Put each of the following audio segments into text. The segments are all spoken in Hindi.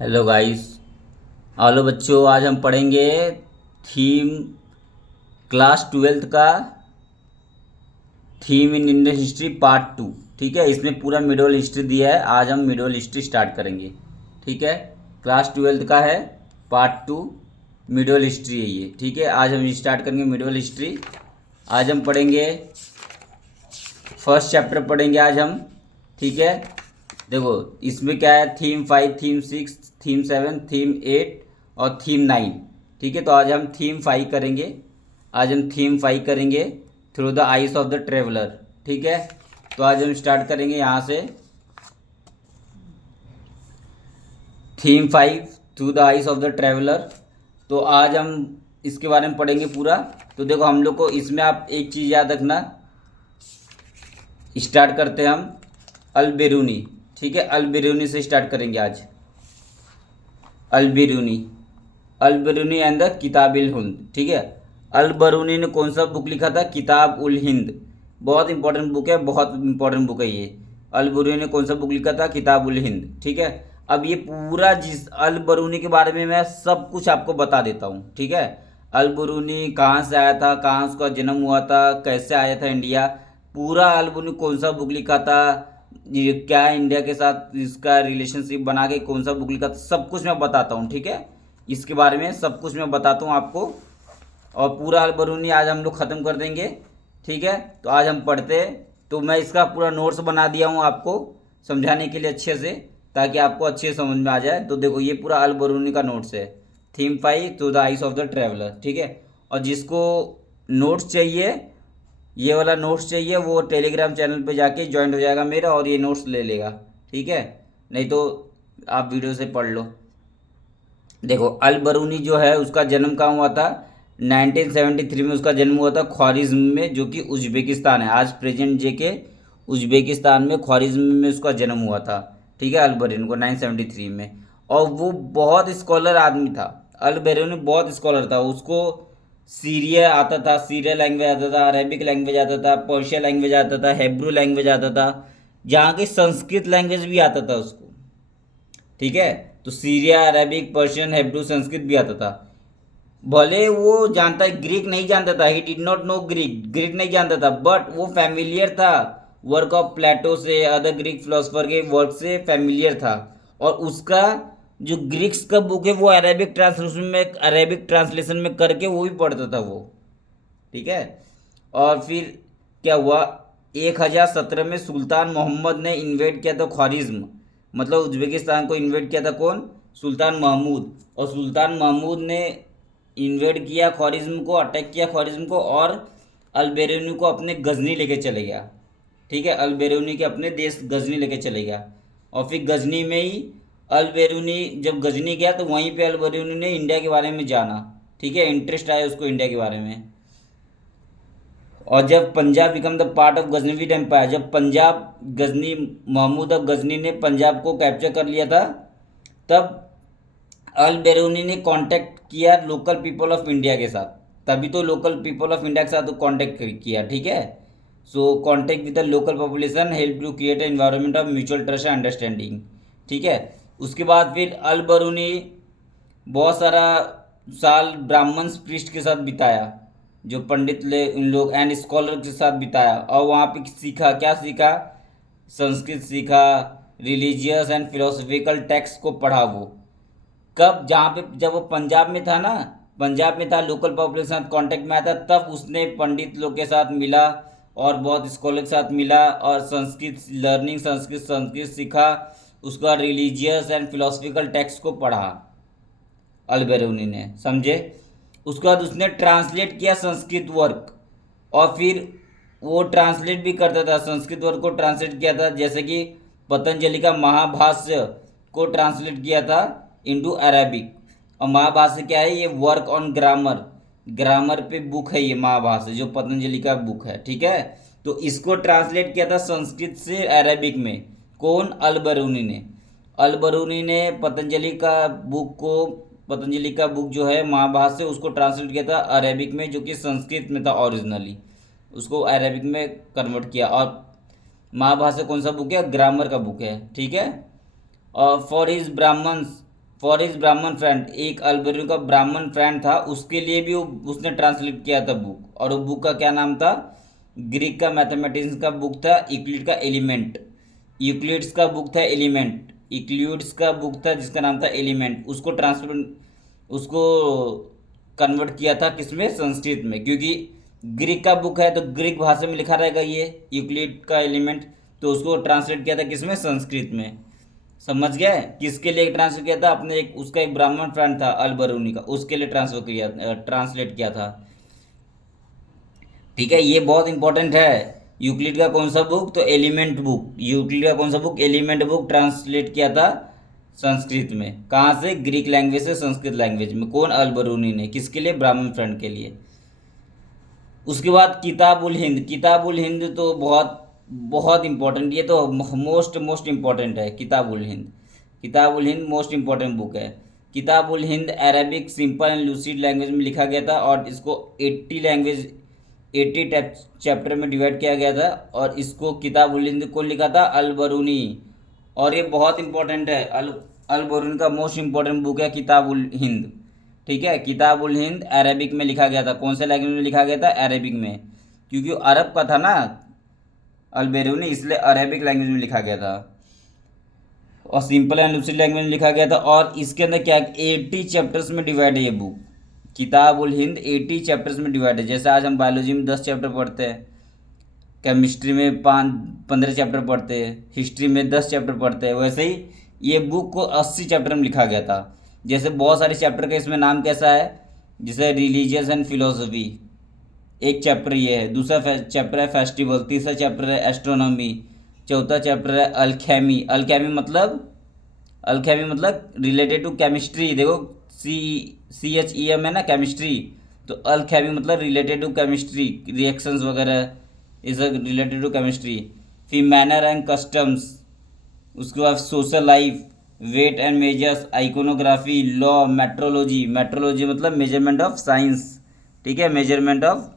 Hello guys. हेलो बच्चों, आज हम पढ़ेंगे थीम क्लास ट्वेल्थ का theme in Indian history part two. ठीक है, इसमें पूरा मिडल हिस्ट्री दिया है। आज हम मिडल हिस्ट्री स्टार्ट करेंगे। ठीक है, क्लास ट्वेल्थ का है पार्ट टू, मिडल हिस्ट्री है ये। ठीक है, आज हम स्टार्ट करेंगे मिडल हिस्ट्री। आज हम पढ़ेंगे फर्स्ट चैप्टर पढ़ेंगे आज हम। ठीक है, देखो इसमें क्या है, थीम 5, थीम 6, थीम 7, थीम 8 और थीम 9। ठीक है, तो आज हम थीम 5 करेंगे। आज हम थीम 5 करेंगे, through the eyes of the traveller. ठीक है, तो आज हम स्टार्ट करेंगे यहाँ से, theme 5 through the eyes of the traveller. तो आज हम इसके बारे में पढ़ेंगे पूरा। तो देखो हम लोग को इसमें आप एक चीज़ याद रखना, स्टार्ट करते हैं हम अल बेरूनी। ठीक है, अल बेरूनी से स्टार्ट करेंगे आज। अल बेरूनी, अल बेरूनी एंड द किताब उल हिंद। ठीक है, अल बरूनी ने कौन सा बुक लिखा था? किताब उल हिंद। बहुत इंपॉर्टेंट बुक है, बहुत इंपॉर्टेंट बुक है ये। अल बरूनी ने कौन सा बुक लिखा था? किताब उल हिंद। ठीक है, अब ये पूरा जिस अल बरूनी के बारे में मैं सब कुछ आपको बता देता हूँ। ठीक है, अल बरूनी कहाँ से आया था, कहाँ उसका जन्म हुआ था, कैसे आया था इंडिया, पूरा अल बरूनी कौन सा बुक लिखा था, ये क्या इंडिया के साथ इसका रिलेशनशिप बना के कौन सा बुक लिखा था, सब कुछ मैं बताता हूँ। ठीक है, इसके बारे में सब कुछ मैं बताता हूँ आपको। और पूरा अल बरूनी आज हम लोग ख़त्म कर देंगे। ठीक है, तो आज हम पढ़ते हैं। तो मैं इसका पूरा नोट्स बना दिया हूँ आपको समझाने के लिए अच्छे से, ताकि आपको अच्छे से समझ में आ जाए। तो देखो ये पूरा अल बरूनी का नोट्स है, theme 5 to the eyes of the traveller. ठीक है, और जिसको नोट्स चाहिए, ये वाला नोट्स चाहिए, वो टेलीग्राम चैनल पे जाके ज्वाइन हो जाएगा मेरा और ये नोट्स ले लेगा। ठीक है, नहीं तो आप वीडियो से पढ़ लो। देखो अल बरूनी जो है उसका जन्म कहाँ हुआ था? 1973 में उसका जन्म हुआ था ख्वारिज्म में, जो कि उज्बेकिस्तान है। आज प्रेजेंट जे के उज्बेकिस्तान में ख्वारिज्म में उसका जन्म हुआ था। ठीक है, अल बरूनी को 973 में। और वो बहुत स्कॉलर आदमी था। अल बरूनी बहुत स्कॉलर था। उसको सीरिया आता था, सीरिया लैंग्वेज आता था, अरेबिक लैंग्वेज आता था, पर्शिया लैंग्वेज आता था, हेब्रू लैंग्वेज आता था, जहाँ की संस्कृत लैंग्वेज भी आता था उसको। ठीक है, तो Syria, Arabic, Persian, Hebrew, Sanskrit भी आता था। भले वो जानता है, ग्रीक नहीं जानता था, he did not know Greek, Greek नहीं जानता था, बट वो फैमिलियर था वर्क ऑफ प्लेटो से, अदर ग्रीक फिलोसफर के वर्क से फैमिलियर था। और उसका जो ग्रीक्स का बुक है वो अरेबिक ट्रांसलेशन में करके वो भी पढ़ता था वो। ठीक है, और फिर क्या हुआ, 1017 में सुल्तान मोहम्मद ने इन्वेड किया था ख्वारिज्म, मतलब उज्बेकिस्तान को इन्वेड किया था कौन? सुल्तान महमूद। और सुल्तान महमूद ने इन्वेड किया ख्वारिज्म को, अटैक किया ख्वारिज्म को, और अलबेरूनी को अपने गजनी लेके चले गया। ठीक है, अलबेरूनी के अपने देश गजनी लेके चले गया। और फिर गजनी में ही अलबेरूनी जब गजनी गया तो वहीं पे अलबेरूनी ने इंडिया के बारे में जाना। ठीक है, इंटरेस्ट आया उसको इंडिया के बारे में। और जब Punjab become the part of Ghaznavid empire, जब पंजाब गजनी, महमूद ऑफ गजनी ने पंजाब को कैप्चर कर लिया था, तब अल बेरूनी ने कांटेक्ट किया लोकल पीपल ऑफ इंडिया के साथ। तभी तो लोकल पीपल ऑफ इंडिया के साथ कांटेक्ट किया। ठीक है, so contact with the local population help to create an environment of mutual trust and understanding. ठीक है, उसके बाद फिर अल बरूनी बहुत सारा साल ब्राह्मण्स प्रीस्ट के साथ बिताया, जो पंडित ले उन लोग एंड स्कॉलर के साथ बिताया। और वहाँ पे सीखा, क्या सीखा? संस्कृत सीखा, रिलीजियस एंड फिलोसफिकल टेक्स्ट को पढ़ा वो। कब? जहाँ पे जब वो पंजाब में था ना, पंजाब में था, लोकल पॉपुलेशन कांटेक्ट में आया था, तब उसने पंडित लोग के साथ मिला और बहुत स्कॉलर के साथ मिला और संस्कृत लर्निंग, संस्कृत सीखा। उसका रिलीजियस एंड फिलोसफिकल टेक्स्ट को पढ़ा अलबेरूनी ने, समझे? उसके बाद उसने ट्रांसलेट किया संस्कृत वर्क, और फिर वो ट्रांसलेट भी करता था, संस्कृत वर्क को ट्रांसलेट किया था। जैसे कि पतंजलि का महाभाष्य को ट्रांसलेट किया था इनटू अरेबिक। और महाभाष्य क्या है? ये वर्क ऑन ग्रामर, ग्रामर पे बुक है ये महाभाष्य, जो पतंजलि का बुक है। ठीक है, तो इसको ट्रांसलेट किया था संस्कृत से अरेबिक में। कौन? अल बरूनी ने। अल बरूनी ने पतंजलि का बुक को, पतंजलि का बुक जो है महाभाष्य, उसको ट्रांसलेट किया था अरेबिक में, जो कि संस्कृत में था ओरिजिनली, उसको अरेबिक में कन्वर्ट किया। और महाभाष्य कौन सा बुक है? ग्रामर का बुक है। ठीक है, और for his Brahmans for his Brahman friend, एक अल्बेरुनी का ब्राह्मण फ्रेंड था, उसके लिए भी उसने ट्रांसलेट किया था बुक। और वो बुक का क्या नाम था? ग्रीक का मैथमेटिक्स का बुक था यूक्लिड का एलिमेंट। यूक्लिड्स का बुक था एलिमेंट, यूक्लिड्स का बुक था जिसका नाम था एलिमेंट। उसको कन्वर्ट किया था किसमें? संस्कृत में, क्योंकि ग्रीक का बुक है तो ग्रीक भाषा में लिखा रहेगा ये यूक्लिड का एलिमेंट, तो उसको ट्रांसलेट किया था किसमें? संस्कृत में। समझ गए? किसके लिए ट्रांसलेट किया था? अपने एक उसका एक ब्राह्मण फ्रेंड था अल-बरूनी का, उसके लिए ट्रांसलेट किया था। ठीक है, ये बहुत इंपॉर्टेंट है। यूक्लिड का कौन सा बुक? तो एलिमेंट बुक। यूक्लिड का कौन सा बुक? एलिमेंट बुक ट्रांसलेट किया था संस्कृत में। कहाँ से? ग्रीक लैंग्वेज से संस्कृत लैंग्वेज में। कौन? अल-बरूनी ने। किसके लिए? ब्राह्मण फ्रेंड के लिए। उसके बाद किताबुल हिंद। किताबुल हिंद तो बहुत बहुत इम्पोर्टेंट, ये तो मोस्ट मोस्ट इम्पोर्टेंट है Kitab-ul Hind. Kitab-ul Hind most important book है। Kitab-ul Hind Arabic simple and lucid language में लिखा गया था, और इसको 80 चैप्टर में डिवाइड किया गया था। और इसको किताबुल हिंद कौन लिखा था? अल-बरूनी। और ये बहुत इंपॉर्टेंट है, अल-बरूनी का मोस्ट इम्पोर्टेंट बुक है किताबुल हिंद। ठीक है, किताबुल हिंद अरेबिक में लिखा गया था। कौन से लैंग्वेज में लिखा गया था? अरेबिक में, क्योंकि वो अरब का था ना अल-बेरूनी, इसलिए अरेबिक लैंग्वेज में लिखा गया था। और सिंपल एंड लूसिड लैंग्वेज में लिखा गया था। और इसके अंदर क्या, 80 चैप्टर्स में डिवाइड है ये बुक। किताबुल हिंद 80 चैप्टर्स में डिवाइड है। जैसे आज हम बायोलॉजी में 10 चैप्टर पढ़ते हैं, केमिस्ट्री में 15 चैप्टर पढ़ते हैं, हिस्ट्री में 10 चैप्टर पढ़ते हैं, वैसे ही ये बुक को 80 चैप्टर में लिखा गया था। जैसे बहुत सारे चैप्टर का इसमें नाम कैसा है? जैसे रिलीजियस एंड फिलोसफी, एक चैप्टर ये है। दूसरा चैप्टर है फेस्टिवल। तीसरा चैप्टर है एस्ट्रोनॉमी। चौथा चैप्टर है अल्केमी। अल्केमी मतलब रिलेटेड टू केमिस्ट्री। देखो, CHEM है ना, केमिस्ट्री। तो अल्केमी मतलब रिलेटेड टू केमिस्ट्री, रिएक्शंस वगैरह, इज रिलेटेड टू केमिस्ट्री। फिर मैनर एंड कस्टम्स, उसके बाद social life, weight and measures, iconography, law, metrology. Metrology मतलब मेजरमेंट ऑफ साइंस। ठीक है, मेजरमेंट ऑफ,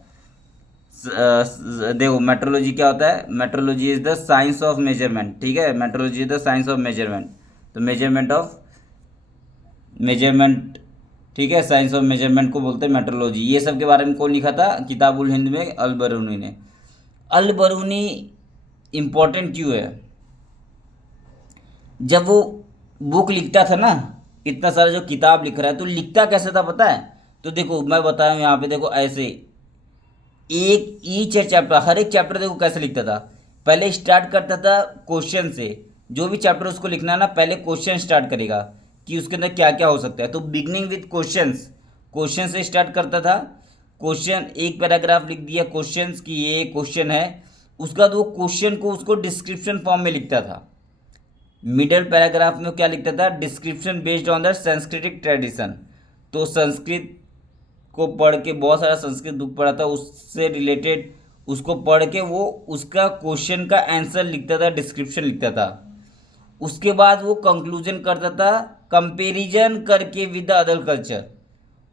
देखो मेट्रोलॉजी क्या होता है? Metrology is the science of measurement. ठीक है, metrology is the science of measurement. तो मेजरमेंट, ठीक है, साइंस ऑफ मेजरमेंट को बोलते हैं मेट्रोलॉजी। ये सब के बारे में कौन लिखा था? किताबुल हिंद में अल-बरूनी ने। अल-बरूनी इम्पोर्टेंट क्यों है? जब वो बुक लिखता था ना, इतना सारा जो किताब लिख रहा है, तो लिखता कैसे था पता है? तो देखो मैं बताऊँ यहाँ पे, देखो ऐसे एक ईच चैप्टर, हर एक चैप्टर देखो कैसे लिखता था। पहले स्टार्ट करता था क्वेश्चन से। जो भी चैप्टर उसको लिखना है ना, पहले क्वेश्चन स्टार्ट करेगा कि उसके अंदर क्या क्या हो सकता है। तो बिगनिंग विद क्वेश्चंस, क्वेश्चन से स्टार्ट करता था। क्वेश्चन, एक पैराग्राफ लिख दिया क्वेश्चन की ये क्वेश्चन है। उसके बाद वो क्वेश्चन को उसको डिस्क्रिप्शन फॉर्म में लिखता था। मिडल पैराग्राफ में क्या लिखता था? डिस्क्रिप्शन बेस्ड ऑन द संस्कृतिक ट्रेडिशन। तो संस्कृत को पढ़ के, बहुत सारा संस्कृत बुक पढ़ा था, उससे रिलेटेड उसको पढ़ के वो उसका क्वेश्चन का आंसर लिखता था, डिस्क्रिप्शन लिखता था। उसके बाद वो कंक्लूजन करता था, कंपैरिजन करके विद द अदर कल्चर।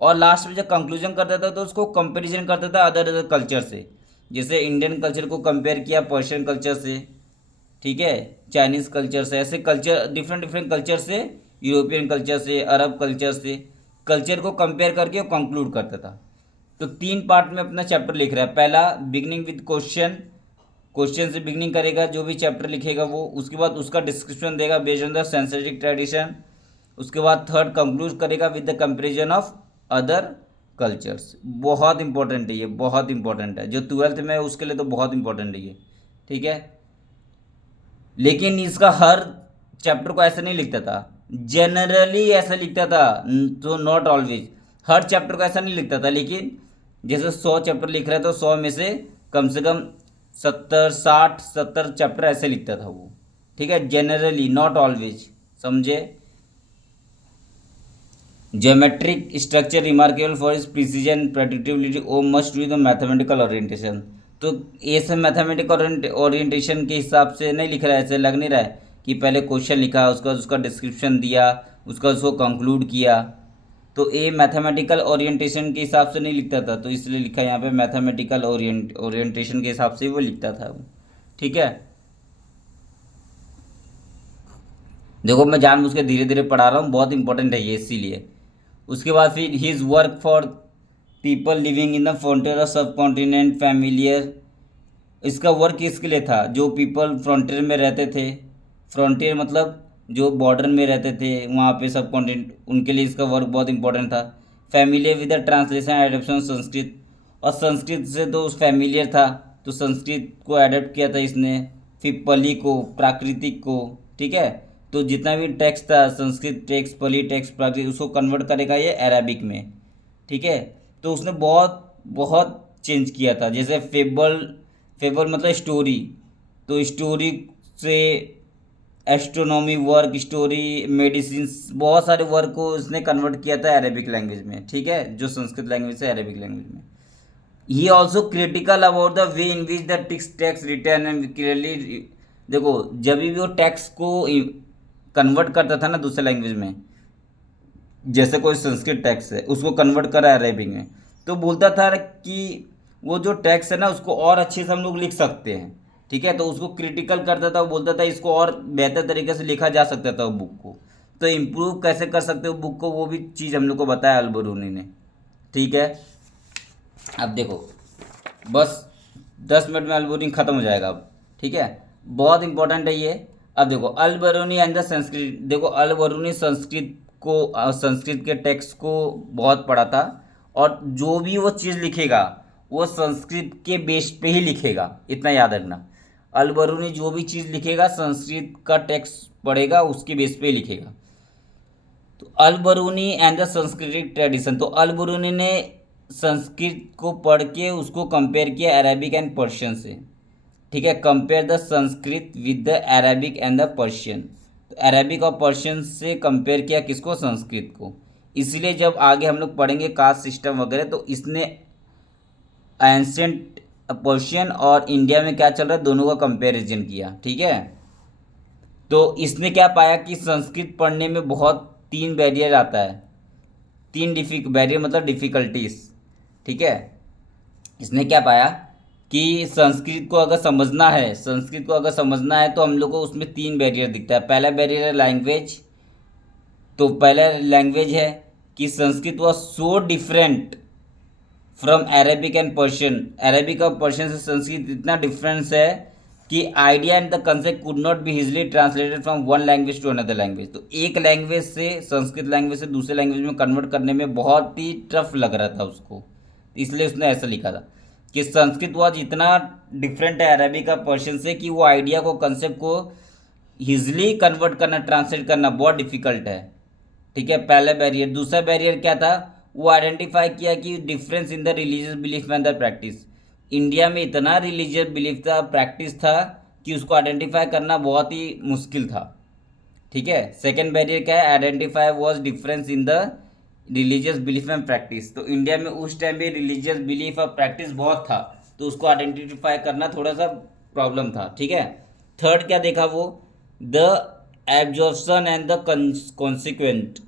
और लास्ट में जब कंक्लूजन करता था तो उसको कंपैरिजन करता था अदर अदर कल्चर से। जैसे इंडियन कल्चर को कंपेयर किया पर्शियन कल्चर से, ठीक है, चाइनीज़ कल्चर से, ऐसे कल्चर, डिफरेंट डिफरेंट कल्चर से, यूरोपियन कल्चर से, अरब कल्चर से, कल्चर को कंपेयर करके वो कंक्लूड करता था। तो 3 पार्ट में अपना चैप्टर लिख रहा है। पहला बिगनिंग विद क्वेश्चन, क्वेश्चन से बिगनिंग करेगा जो भी चैप्टर लिखेगा वो। उसके बाद उसका डिस्क्रिप्शन देगा बेस्ड ऑन द सेंसेटिक ट्रेडिशन। उसके बाद थर्ड कंक्लूड करेगा with the comparison of other cultures. बहुत इंपॉर्टेंट है ये, बहुत इंपॉर्टेंट है। जो 12th में है उसके लिए तो बहुत इंपॉर्टेंट है ये। ठीक है, लेकिन इसका हर चैप्टर को ऐसे नहीं लिखता था, जनरली ऐसा लिखता था, तो नॉट ऑलवेज। हर चैप्टर को ऐसा नहीं लिखता था, लेकिन जैसे 100 चैप्टर लिख रहा है तो 100 में से कम 70 चैप्टर ऐसे लिखता था वो। ठीक है, जनरली, नॉट ऑलवेज। समझे? Geometric structure remarkable for is precision, predictability, oh must be the mathematical orientation. तो ये सब मैथमेटिकल ओरिएंटेशन के हिसाब से नहीं लिख रहा है। ऐसे लग नहीं रहा है कि पहले क्वेश्चन लिखा, उसका उसका डिस्क्रिप्शन दिया, उसका उसको कंक्लूड किया। तो ये मैथमेटिकल ओरिएंटेशन के हिसाब से नहीं लिखता था, तो इसलिए लिखा यहाँ पे मैथमेटिकल ओरिएंटेशन के हिसाब से वो लिखता था वो। ठीक है, देखो मैं जानबूझ के धीरे धीरे पढ़ा रहा हूँ, बहुत इंपॉर्टेंट है ये इसीलिए। उसके बाद फिर his work for people living in the frontier of सब कॉन्टिनेंट फैमिलियर। इसका वर्क किसके लिए था? जो पीपल फ्रंटियर में रहते थे, फ्रंटियर मतलब जो बॉर्डर में रहते थे वहाँ पे सब कॉन्टिनेंट, उनके लिए इसका वर्क बहुत इंपॉर्टेंट था। Familiar with the translation adaptation Sanskrit, और संस्कृत से तो उस फैमिलियर था, तो संस्कृत को एडेप्ट किया था इसने। फिर पली को, प्राकृतिक को, ठीक है। तो जितना भी टेक्स्ट था, संस्कृत टेक्स्ट, पली टेक्स्ट, प्राकृतिक, उसको कन्वर्ट करेगा ये अरेबिक में, ठीक है। तो उसने बहुत बहुत चेंज किया था। जैसे फेबल, फेबल मतलब स्टोरी, तो स्टोरी से एस्ट्रोनॉमी वर्क, स्टोरी, मेडिसिन, बहुत सारे वर्क को उसने कन्वर्ट किया था अरेबिक लैंग्वेज में, ठीक है, जो संस्कृत लैंग्वेज से अरेबिक लैंग्वेज में। He also critical about the way in which the text return and clearly. देखो जब भी वो टेक्स्ट को कन्वर्ट करता था ना दूसरे लैंग्वेज में, जैसे कोई संस्कृत टैक्स है उसको कन्वर्ट करा है अरेबिक में, तो बोलता था कि वो जो टैक्स है ना उसको और अच्छे से हम लोग लिख सकते हैं, ठीक है। तो उसको क्रिटिकल करता था, वो बोलता था इसको और बेहतर तरीके से लिखा जा सकता था वो बुक को। तो इम्प्रूव कैसे कर सकते हो बुक को, वो भी चीज़ हम लोग को बताया अलबरूनी ने, ठीक है। अब देखो बस 10 मिनट में अलबरूनी ख़त्म हो जाएगा अब, ठीक है, बहुत इंपॉर्टेंट है ये। अब देखो अलबरूनी एंड द संस्कृत, देखो अलबरूनी संस्कृत को, संस्कृत के टेक्स्ट को बहुत पढ़ा था, और जो भी वो चीज़ लिखेगा वो संस्कृत के बेस पे ही लिखेगा, इतना याद रखना। अलबरूनी जो भी चीज़ लिखेगा संस्कृत का टेक्स्ट पढ़ेगा उसके बेस पे ही लिखेगा। तो अलबरूनी एंड द संस्कृतिक ट्रेडिशन, तो अलबरूनी ने संस्कृत को पढ़ के उसको कंपेयर किया अरेबिक एंड पर्शियन से, ठीक है। Compare the Sanskrit with the Arabic and the Persian, तो अरेबिक और पर्शियन से कंपेयर किया किसको? संस्कृत को। इसलिए जब आगे हम लोग पढ़ेंगे कास्ट सिस्टम वगैरह, तो इसने एंशियंट पर्शियन और इंडिया में क्या चल रहा है दोनों का कंपेरिजन किया, ठीक है। तो इसने क्या पाया कि संस्कृत पढ़ने में बहुत 3 बैरियर आता है, 3 बैरियर मतलब डिफ़िकल्टीज, ठीक है। इसने क्या पाया कि संस्कृत को अगर समझना है, संस्कृत को अगर समझना है तो हम लोग को उसमें 3 बैरियर दिखता है। पहला बैरियर है लैंग्वेज, तो पहला लैंग्वेज है कि Sanskrit was so different from Arabic and Persian, Arabic और पर्शियन से संस्कृत इतना डिफरेंस है कि idea and the concept could not be easily translated from one language to another language. तो एक लैंग्वेज से, संस्कृत लैंग्वेज से दूसरे लैंग्वेज में कन्वर्ट करने में बहुत ही टफ लग रहा था उसको, इसलिए उसने ऐसा लिखा था कि संस्कृत वॉज इतना डिफरेंट है अरेबिक और पर्शियन से कि वो आइडिया को, कंसेप्ट को ईजिली कन्वर्ट करना, ट्रांसलेट करना बहुत डिफिकल्ट है, ठीक है। पहला बैरियर। दूसरा बैरियर क्या था? वो आइडेंटिफाई किया कि difference in the religious belief and the practice. India में इतना रिलीजियस बिलीफ था, प्रैक्टिस था कि उसको आइडेंटिफाई करना बहुत ही मुश्किल था, ठीक है। सेकेंड बैरियर क्या है? Identify was difference in the religious belief and practice. तो इंडिया में उस टाइम भी रिलीजियस बिलीफ और प्रैक्टिस बहुत था, तो उसको आइडेंटिफाई करना थोड़ा सा प्रॉब्लम था, ठीक है। थर्ड क्या देखा वो? The absorption and the consequent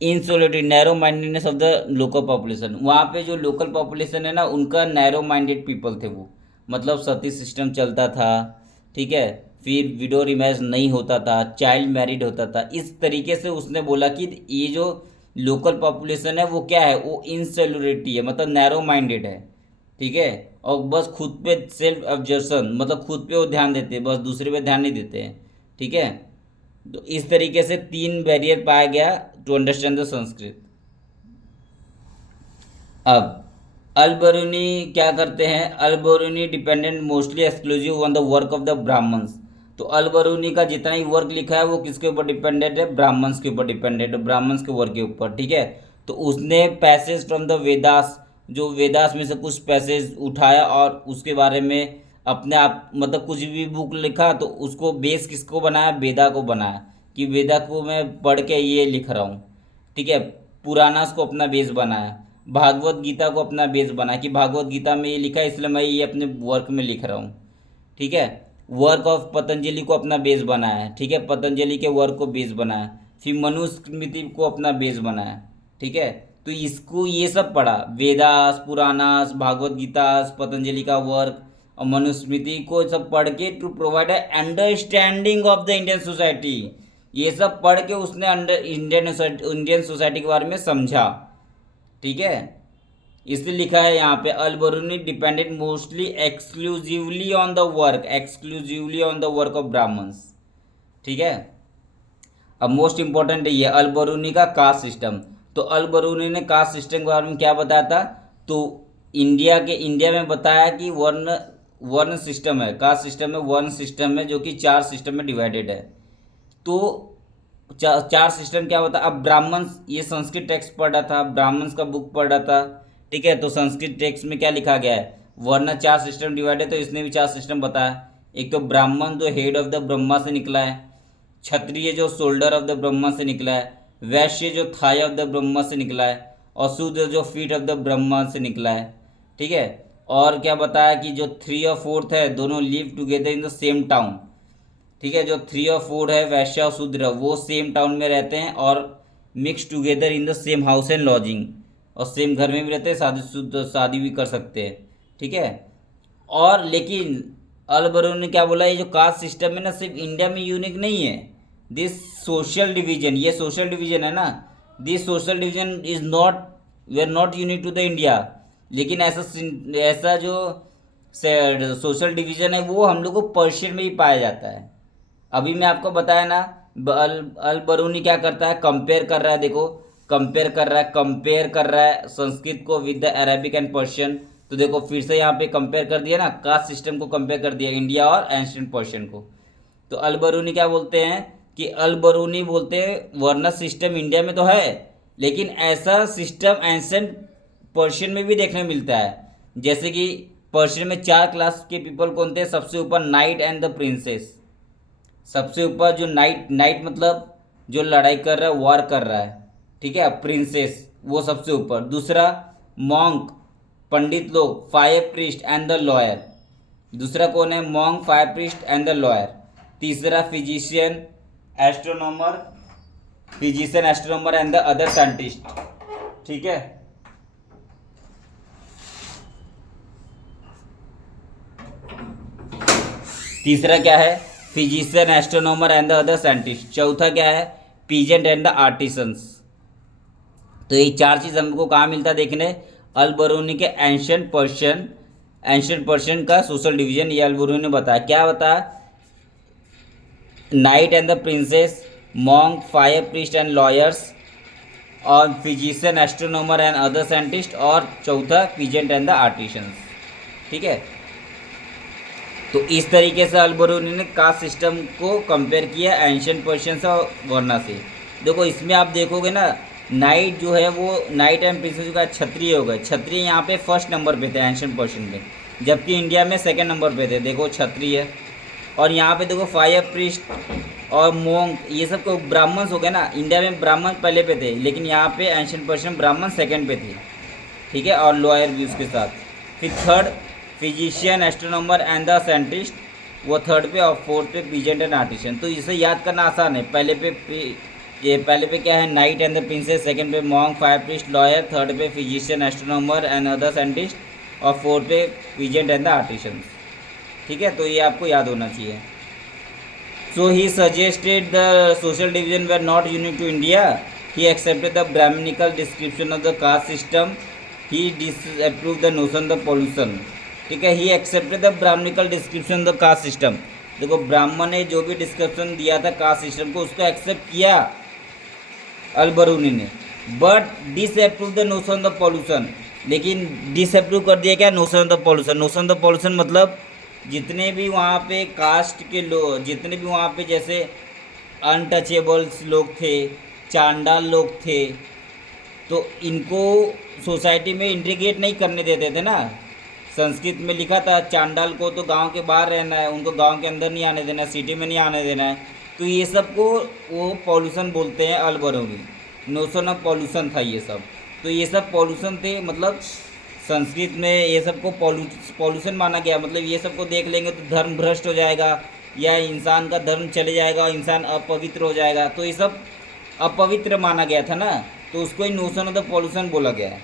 insularity, narrow mindedness of the local population. वहाँ पे जो लोकल पॉपुलेशन है ना उनका नैरो माइंडेड पीपल थे वो, मतलब सती सिस्टम चलता था, ठीक है। फिर विडो रिमैरिज नहीं होता था, चाइल्ड मैरिड होता था। इस तरीके से उसने बोला कि ये जो लोकल पॉपुलेशन है वो क्या है? वो इनसेलुरिटी है, मतलब नैरो माइंडेड है, ठीक है। और बस खुद पे सेल्फ ऑब्जर्वेशन, मतलब खुद पे वो ध्यान देते हैं, बस दूसरे पे ध्यान नहीं देते हैं, ठीक है। तो इस तरीके से 3 बैरियर पाया गया टू अंडरस्टैंड द संस्कृत। अब अलबरूनी क्या करते हैं? Alberuni dependent mostly exclusive on the work of the Brahmans. तो अलबरूनी का जितना ही वर्क लिखा है वो किसके ऊपर डिपेंडेंट है? ब्राह्मण्स के ऊपर डिपेंडेंट है, ब्राह्मण्स के वर्क के ऊपर, ठीक है। तो उसने पैसेज फ्रॉम द वेदास, जो वेदास में से कुछ पैसेज उठाया और उसके बारे में अपने आप, मतलब कुछ भी बुक लिखा तो उसको बेस किसको बनाया? वेदा को बनाया, कि वेदा को मैं पढ़ के ये लिख रहा हूँ, ठीक है। पुराणास को अपना बेस बनाया, भागवत गीता को अपना बेस बनाया कि भागवत गीता में ये लिखा है इसलिए मैं ये अपने वर्क में लिख रहा हूँ, ठीक है। वर्क ऑफ पतंजलि को अपना बेस बनाया, ठीक है, पतंजलि के वर्क को बेस बनाया। फिर मनुस्मृति को अपना बेस बनाया, ठीक है। तो इसको ये सब पढ़ा, वेदास, पुराणास, भागवत गीता, पतंजलि का वर्क और मनुस्मृति को सब पढ़ के to provide understanding of the Indian society. ये सब पढ़ के उसने अंडर इंडियन सोसाइटी के बारे में समझा, ठीक है। इसलिए लिखा है यहाँ पे Al Biruni depended mostly exclusively on the work of Brahmans, ठीक है। अब मोस्ट इंपॉर्टेंट ये अल बरूनी का कास्ट सिस्टम। तो अल बरूनी ने कास्ट सिस्टम के बारे में क्या बताया था, तो इंडिया में बताया कि वर्ण सिस्टम है, कास्ट सिस्टम है, वर्ण सिस्टम है, जो कि 4 सिस्टम में डिवाइडेड है। तो चार सिस्टम क्या होता है। अब ब्राह्मण्स, ये संस्कृत टेक्स्ट पढ़ रहा था, ब्राह्मण्स का बुक पढ़ रहा था, ठीक है। तो संस्कृत टेक्स्ट में क्या लिखा गया है, वर्ण 4 सिस्टम डिवाइडेड, तो इसने भी 4 सिस्टम बताया। एक तो ब्राह्मण जो हेड ऑफ द ब्रह्मा से निकला है, क्षत्रिय जो शोल्डर ऑफ द ब्रह्मा से निकला है, वैश्य जो थाई ऑफ द ब्रह्मा से निकला है, और शूद्र जो फीट ऑफ द ब्रह्मा से निकला है, ठीक है। और क्या बताया कि जो 3 और 4 है दोनों live together in the same town, ठीक है। जो 3 और 4 है वैश्य और शूद्र वो सेम टाउन में रहते हैं और mix together in the same house and lodging, और सेम घर में भी रहते हैं, शादी भी कर सकते हैं, ठीक है। और लेकिन अल बरूनी ने क्या बोला, ये जो कास्ट सिस्टम है ना सिर्फ इंडिया में यूनिक नहीं है। दिस सोशल डिवीजन, ये सोशल डिवीजन है ना, this social division is not, we are not unique to the India. लेकिन ऐसा जो सोशल डिवीजन है वो हम लोग को पर्शियन में भी पाया जाता है। अभी मैं आपको बताया ना, अल बरूनी क्या करता है, कंपेयर कर रहा है, देखो कंपेयर कर रहा है संस्कृत को with the Arabic and Persian. तो देखो फिर से यहाँ पे कंपेयर कर दिया ना, कास्ट सिस्टम को कंपेयर कर दिया इंडिया और एंशिएंट पर्शियन को। तो अल बरूनी क्या बोलते हैं कि अल बरूनी बोलते हैं वर्ण सिस्टम इंडिया में तो है, लेकिन ऐसा सिस्टम एंशिएंट पर्शियन में भी देखने मिलता है। जैसे कि पर्शियन में 4 क्लास के पीपल कौन थे, सबसे ऊपर नाइट एंड द प्रिंसेस, सबसे ऊपर जो नाइट मतलब जो लड़ाई कर रहा है, वॉर कर रहा है, ठीक है, प्रिंसेस वो सबसे ऊपर। दूसरा मॉन्क, पंडित लोग, fire priest and the lawyer, दूसरा कौन है, monk, fire priest and the lawyer. तीसरा physician astronomer and the other scientist, ठीक है। तीसरा क्या है, physician astronomer and the other scientist. चौथा क्या है, पीजेंट एंड द आर्टिसंस। तो ये 4 चीज़ हमको कहाँ मिलता है देखने, अल बरूनी के एंशिएंट पर्शियन का सोशल डिवीजन, ये अल बरूनी ने बताया। क्या बताया, knight and the princes, monk, fire priest and lawyers, और physician astronomer and other scientist, और चौथा पीजेंट एंड द आर्टिसंस, ठीक है। तो इस तरीके से अल बरूनी ने कास्ट सिस्टम को कंपेयर किया एंशिएंट पर्शियन से और वरना से। देखो इसमें आप देखोगे ना, नाइट जो है वो नाइट एंड प्रिंसेस का क्षत्रिय हो गए, क्षत्रिय यहाँ पे फर्स्ट नंबर पे थे एंशिएंट पर्शियन में, जबकि इंडिया में सेकंड नंबर पे थे, देखो क्षत्रिय। और यहाँ पे देखो फायर प्रीस्ट और मोंक, ये सब को ब्राह्मण्स हो गए ना, इंडिया में ब्राह्मण पहले पे थे, लेकिन यहाँ पे एंशिएंट पर्शियन ब्राह्मण सेकेंड पे थे, ठीक है, और लॉयर भी उसके साथ। फिर third physician astronomer and the scientist, वो थर्ड पे, और फोर्थ पे पीजेंट एंड आर्टिसन। तो इसे याद करना आसान है, पहले पे क्या है, knight and the princes, second पे monk, fire priest, lawyer, third पे physician astronomer and other scientist, और फोर्थ पे पीजेंट एंड द आर्टिसन, ठीक है। तो ये आपको याद होना चाहिए। So he suggested the social division were not unique to India, he accepted the Brahmanical description of the caste system, he disapprove the notion the pollution, ठीक है। He accepted the Brahmanical description the caste system, देखो ब्राह्मण ने जो भी डिस्क्रिप्शन दिया था कास्ट सिस्टम को, उसको एक्सेप्ट किया अल बरूनी ने, but disapprove the notion the pollution, लेकिन डिसअप्रूव कर दिया क्या, notion of the pollution. Notion of the pollution मतलब जितने भी वहाँ पे कास्ट के लोग, जितने भी वहाँ पे जैसे अनटचेबल्स लोग थे, चांडाल लोग थे, तो इनको सोसाइटी में इंटीग्रेट नहीं करने देते थे ना। संस्कृत में लिखा था चांडाल को तो गांव के बाहर रहना है, उनको गांव के अंदर नहीं आने देना, सिटी में नहीं आने देना है। तो ये सब को वो पॉल्यूशन बोलते हैं अल बरूनी, नोशन ऑफ पॉल्यूशन था ये सब। तो ये सब पॉल्यूशन थे, मतलब संस्कृत में ये सब को पॉल्यूशन माना गया। मतलब ये सब को देख लेंगे तो धर्म भ्रष्ट हो जाएगा, या इंसान का धर्म चले जाएगा और इंसान अपवित्र हो जाएगा। तो ये सब अपवित्र माना गया था ना, तो उसको ही नोशन ऑफ द पॉल्यूशन बोला गया है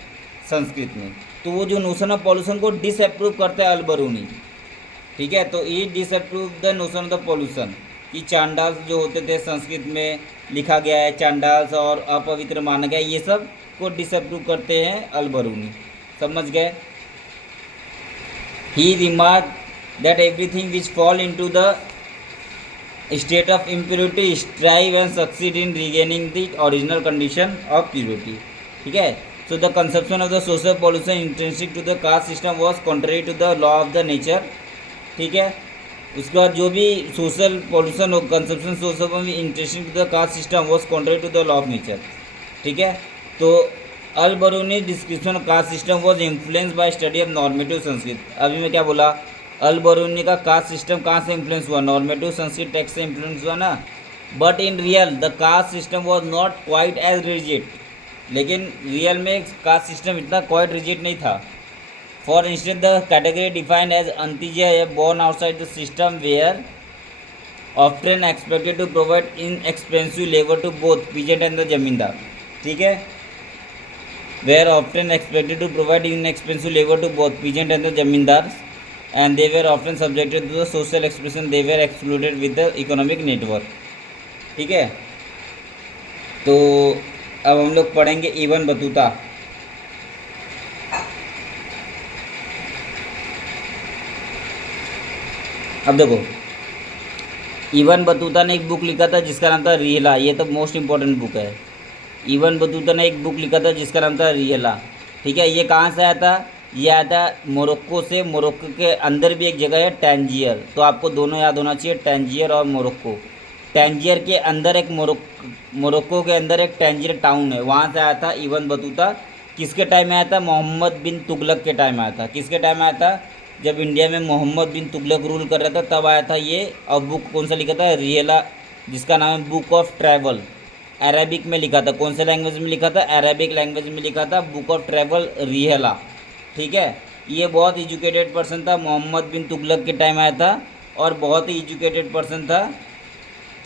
संस्कृत में। तो वो जो नोशन ऑफ पॉल्यूशन को डिसअप्रूव करता है अल बरूनी, ठीक है। तो ये disapprove the notion of the pollution, कि चांडाल्स जो होते थे संस्कृत में लिखा गया है चांडाल्स और अपवित्र माना गया, ये सब को डिसअप्रूव करते हैं अल बरूनी। समझ गए। He remark that everything which fall into the state of impurity strive and succeed in regaining the original condition of purity. ठीक है। So the conception of the social pollution intrinsic to the caste system was contrary to the law of the nature. ठीक है। उसके बाद जो भी सोशल पॉल्यूशन और conception social intrinsic to the caste system was contrary to the law of nature. ठीक है। तो Al Biruni description of caste system was influence by study of normative Sanskrit. अभी मैं क्या बोला, अल बरूनी का कास्ट सिस्टम कहाँ से इन्फ्लुएंस हुआ, नॉर्मेटिव संस्कृत टेक्स्ट से इन्फ्लुएंस हुआ ना। But in real the caste system was not quite as rigid, लेकिन रियल में कास्ट सिस्टम इतना क्वाइट रिजिड नहीं था। For instance the category defined as antyaja born outside the system were often expected to provide in expensive labour to both peasant and the zamindar. ठीक है। Were often expected to provide in expensive labour to both peasant and the जमींदार and they were often subjected to the social expression, they were excluded with the economic network। ठीक है। तो अब हम लोग पढ़ेंगे इबन बतूता। अब देखो, इबन बतूता ने एक बुक लिखा था जिसका नाम था रिहला। ये तो मोस्ट इम्पोर्टेंट बुक है। इबन बतूता ने एक बुक लिखा था जिसका नाम था रिहला। ठीक है। ये कहाँ से आया था, ये आया था मोरक्को से। मोरक्को के अंदर भी एक जगह है टैंजियर, तो आपको दोनों याद होना चाहिए, टैंजियर और मोरक्को। टैंजियर के अंदर एक मोरक्को के अंदर एक टैंजियर टाउन है, वहाँ से आया था इबन बतूता। किसके टाइम में आया था, मोहम्मद बिन तुगलक के टाइम में आया था। किसके टाइम में आया था, जब इंडिया में मोहम्मद बिन तुगलक रूल कर रहा था तब आया था ये। और बुक कौन सा लिखा था, रिहला, जिसका नाम है बुक ऑफ ट्रैवल। अरबिक में लिखा था, कौन से लैंग्वेज में लिखा था, अरबिक लैंग्वेज में लिखा था, बुक ऑफ ट्रैवल रिहला। ठीक है। ये बहुत एजुकेटेड पर्सन था, मोहम्मद बिन तुगलक के टाइम आया था और बहुत ही एजुकेटेड पर्सन था।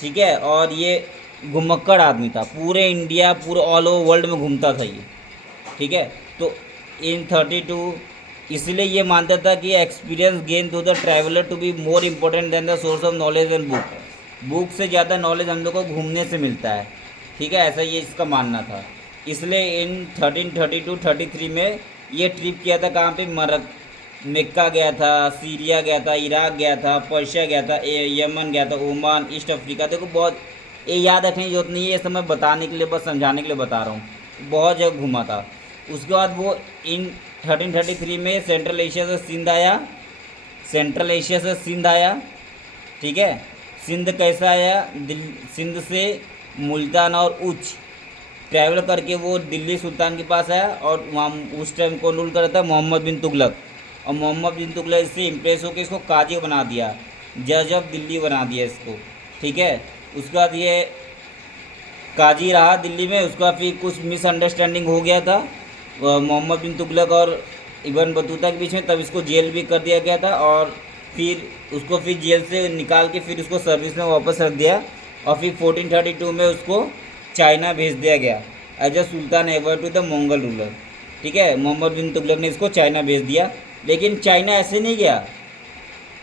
ठीक है। और ये घुमक्कड़ आदमी था, पूरे इंडिया पूरे ऑल ओवर वर्ल्ड में घूमता था ये। ठीक है। तो इन 32 इसलिए ये मानता था कि experience gain to the traveller to be more important than the source of knowledge and book. Book से ज़्यादा नॉलेज हम लोग को घूमने से मिलता है। ठीक है। ऐसा ये इसका मानना था। इसलिए इन 1332-33 में ये ट्रिप किया था कहाँ पे, मक्का गया था, सीरिया गया था, इराक गया था, पर्शिया गया था, यमन गया था, ओमान, ईस्ट अफ्रीका। देखो बहुत ये याद रखने की जरूरत नहीं है, ये सब मैं बताने के लिए बस समझाने के लिए बता रहा हूँ। बहुत जगह घूमा था। उसके बाद वो इन 1333 में सेंट्रल एशिया से सिंध आया। सेंट्रल एशिया से सिंध आया। ठीक है। सिंध कैसा आया, सिंध से मुल्तान और उच्च ट्रैवल करके वो दिल्ली सुल्तान के पास आया। और वहाँ उस टाइम कौन रूल कर रहा था, मोहम्मद बिन तुगलक। और मोहम्मद बिन तुगलक इससे इम्प्रेस होकर इसको काजी बना दिया, जज ऑफ दिल्ली बना दिया इसको। ठीक है। उसके बाद ये काजी रहा दिल्ली में। उसका फिर कुछ मिसअंडरस्टैंडिंग हो गया था मोहम्मद बिन तुगलक और इबन बतूता के बीच में, तब इसको जेल भी कर दिया गया था। और फिर उसको फिर जेल से निकाल के फिर उसको सर्विस में वापस रख दिया। और फिर 1432 में उसको चाइना भेज दिया गया as a sultan envoy to the Mongol ruler. ठीक है। मोहम्मद बिन तुगलक ने इसको चाइना भेज दिया। लेकिन चाइना ऐसे नहीं गया,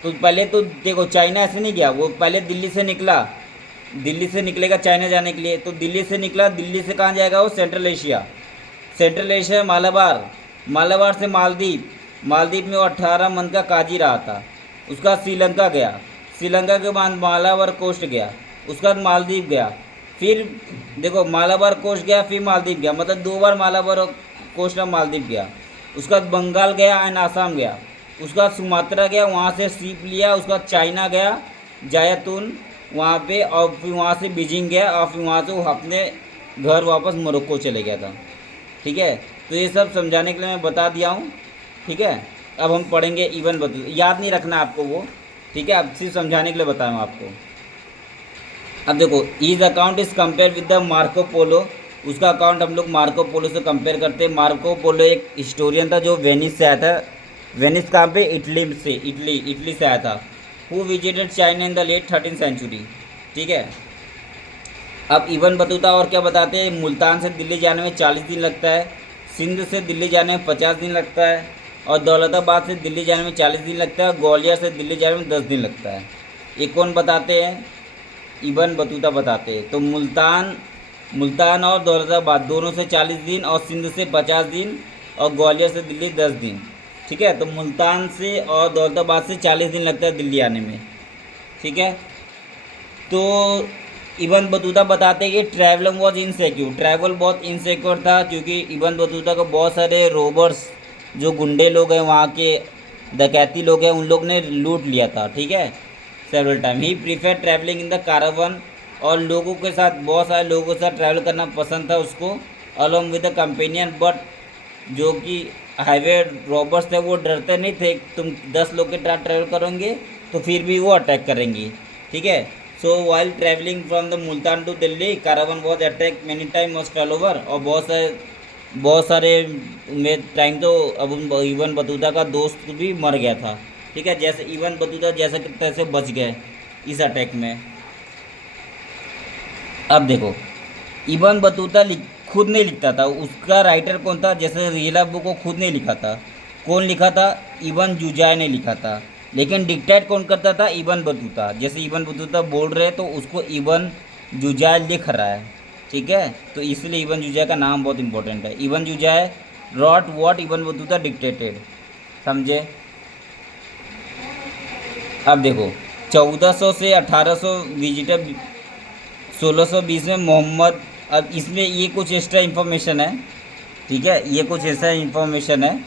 तो पहले तो देखो चाइना ऐसे नहीं गया, वो पहले दिल्ली से निकला। दिल्ली से निकलेगा चाइना जाने के लिए, तो दिल्ली से निकला। दिल्ली से कहाँ जाएगा वो, central Asia. Central Asia Malabar, Malabar से मालदीव। मालदीव में वो 18 मंथ का काजी रहा था। उसका श्रीलंका गया, श्रीलंका के बाद मालाबार कोस्ट गया, उसके बाद मालदीव गया। फिर देखो मालाबार कोस्ट गया, फिर मालदीव गया, मतलब 2 बार मालाबार कोस्ट और मालदीव गया। उसके बाद बंगाल गया एंड आसाम गया। उसके बाद सुमात्रा गया, वहाँ से सीप लिया। उसके बाद चाइना गया, जायतून वहाँ पे, और फिर वहाँ से बीजिंग गया। और फिर वहाँ से वो अपने घर वापस मोरक्को चले गया था। ठीक है। तो ये सब समझाने के लिए मैं बता दिया हूँ। ठीक है। अब हम पढ़ेंगे इबन बतूता। याद नहीं रखना आपको वो। ठीक है। अब सिर्फ समझाने के लिए बताया हूँ आपको। अब देखो, his account is compare with the Marco Polo. उसका अकाउंट हम लोग मार्को पोलो से कंपेयर करते हैं। मार्को पोलो एक हिस्टोरियन था जो वेनिस से आया था। वेनिस कहाँ पे, इटली से, इटली से आया था। Who visited China in the late 13th century. ठीक है। अब इबन बतूता और क्या बताते हैं, मुल्तान से दिल्ली जाने में 40 दिन लगता है, सिंध से दिल्ली जाने में 50 दिन लगता है, और दौलताबाद से दिल्ली जाने में 40 दिन लगता है, ग्वालियर से दिल्ली जाने में 10 दिन लगता है। ये कौन बताते हैं, इब्न बतूता बताते हैं। तो मुल्तान और दौलताबाद दोनों से 40 दिन और सिंध से 50 दिन और ग्वालियर से दिल्ली 10 दिन। ठीक है, तो मुल्तान से और दौलताबाद से 40 दिन लगता है दिल्ली आने में। ठीक है, तो इब्न बतूता बताते हैं कि ट्रैवल वॉज इनसिक्योर, ट्रैवल बहुत इनसिक्योर था क्योंकि इब्न बतूता को बहुत सारे रोबर्स जो गुंडे लोग हैं वहाँ के, डकैती लोग हैं, उन लोग ने लूट लिया था। ठीक है, several time he prefer travelling in the caravan, और लोगों के साथ, बहुत सारे लोगों के साथ ट्रैवल करना पसंद था उसको, along with the companion. But जो कि हाईवे रॉबर्स थे वो डरते नहीं थे, तुम 10 लोग के साथ ट्रैवल करोगे तो फिर भी वो अटैक करेंगी। ठीक है, so while travelling from the Multan to Delhi caravan was attack many time was fell over, और बहुत सारे में टाइम तो अब इब्न बतूता का दोस्त भी मर गया था। ठीक है, जैसे इब्न बतूता जैसे कि तैसे बच गए इस अटैक में। अब देखो, इब्न बतूता खुद नहीं लिखता था, उसका राइटर कौन था? जैसे रियला बुक को खुद नहीं लिखा था, कौन लिखा था? इब्न जुजाय ने लिखा था। लेकिन डिक्टेट कौन करता था? Ibn Battuta. जैसे इब्न बतूता बोल रहे तो उसको इब्न जुजाय लिख रहा है। ठीक है, तो इसलिए इब्न जुजाय का नाम बहुत इंपॉर्टेंट है। Ibn Juzayy wrote what Ibn Battuta dictated. समझे? अब देखो, 1400 से 1800 विजिटर, 1620 में मोहम्मद। अब इसमें ये कुछ एक्स्ट्रा इन्फॉर्मेशन है। ठीक है, ये कुछ एक्स्ट्रा इन्फॉर्मेशन है।